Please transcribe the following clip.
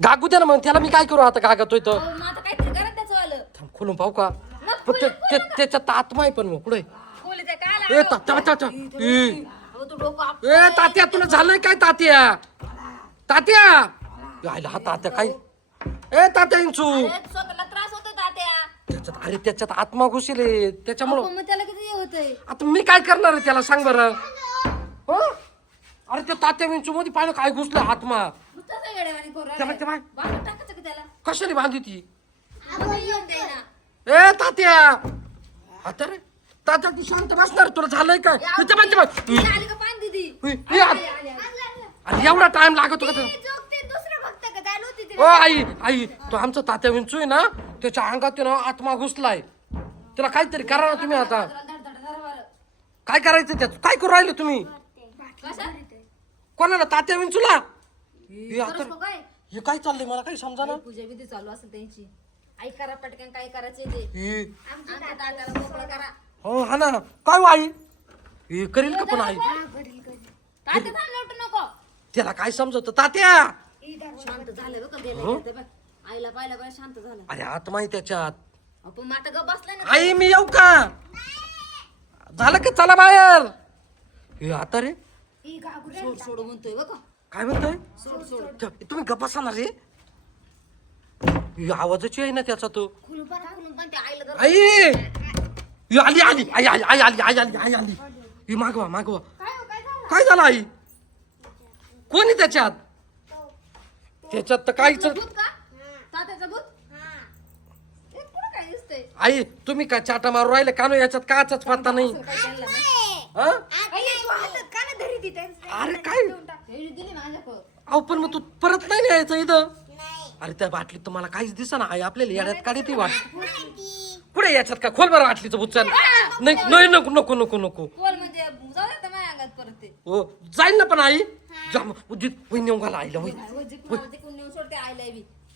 गागू द्या ना मग त्याला मी काय करू आता गागतोय तर मग आता काहीतरी करा त्याचं आलं थांब खोलून पाहू का पण त्याच्यात आत्मा आहे पण मग कुठे खोली ते काय ए तात्या तू डोकं ए तात्या तुला झालंय काय तात्या तात्या यायला हा तात्या काय ए तात्या इंचू स्वतःला त्रास होतो तात्या त्याच्यात अरे त्याच्यात आत्मा घुसले त्याच्यामुळं मग त्याला किती होतंय आता मी काय करणार आहे त्याला सांग बरं हो अरे त्या तात्या विंचू मध्ये पाहिलं काय घुसलं आत्मा तसं येड्यावानी करू तेव्हा तेव्हा बांधून टाकायचं का त्याला कशाने बांधी ती मग येऊन दे ना ए तात्या आता रे तात्या तू शांत बसणार तुला झालंय काय आली का पान दिदी अरे एवढा टाइम लागतो का दुसरं भक्त का चालू होती ओ आई आई तो आमचा तात्या विंचू आहे ना त्याच्या अंगात ना आत्मा घुसलाय त्याला काहीतरी करा ना तुम्ही आता काय करायचं त्याच काय करू राहिले तुम्ही कोणाला तात्या विंचूला हे काय चाललंय मला काही समजा ना पूजा विधी चालू असेल त्यांची आई करा पटकन काय करायचे ते आमच्या तात्याला मोकळं करा हो हा ना काय आई हे करील का पण आई तात्या थांब लोटू नको त्याला काय समजत तात्या शांत झालं बघ गेले बघ आईला पाहिलं बरं शांत झालं अरे आत्मा आहे त्याच्यात आपण मग आता गप बसलाय ना आई मी येऊ का झालं का चला बाहेर हे आता रे सोड सोड म्हणतोय बघ काय म्हणतोय सोड सोड तुम्ही गप्पा ना रे हे आवाजाची आहे ना त्याचा तो खुलून पण त्या आईला जर आई ही आली आली आई आली आई आली आई आली आई आली ही मागवा मागवा काय झालं आई कोणी त्याच्यात त्याच्यात तर काहीच भूत का तात्याचं भूत हे कुठं काय दिसतंय आई तुम्ही काय चाटा मारू राहिले कानो याच्यात काचाच पत्ता नाही काय त्यांना ना हा? का ना धरी ती अरे काय दिली माझ्याकडं अहो पण मग तू परत नाही यायचं इथं अरे त्या बाटलीत तर मला काहीच दिसना आई आपल्याला येड्यात काढी ती वाट पुढे याच्यात का खोल बरं बाटलीचं बुच्चन नाही नाही नको नको नको नको बोल म्हणजे जाऊ दे माझ्या अंगात परत ते हो जाईल ना पण आई जा उजित वहिनी घाला आईला होय कोण नेऊन सोडते आईला बी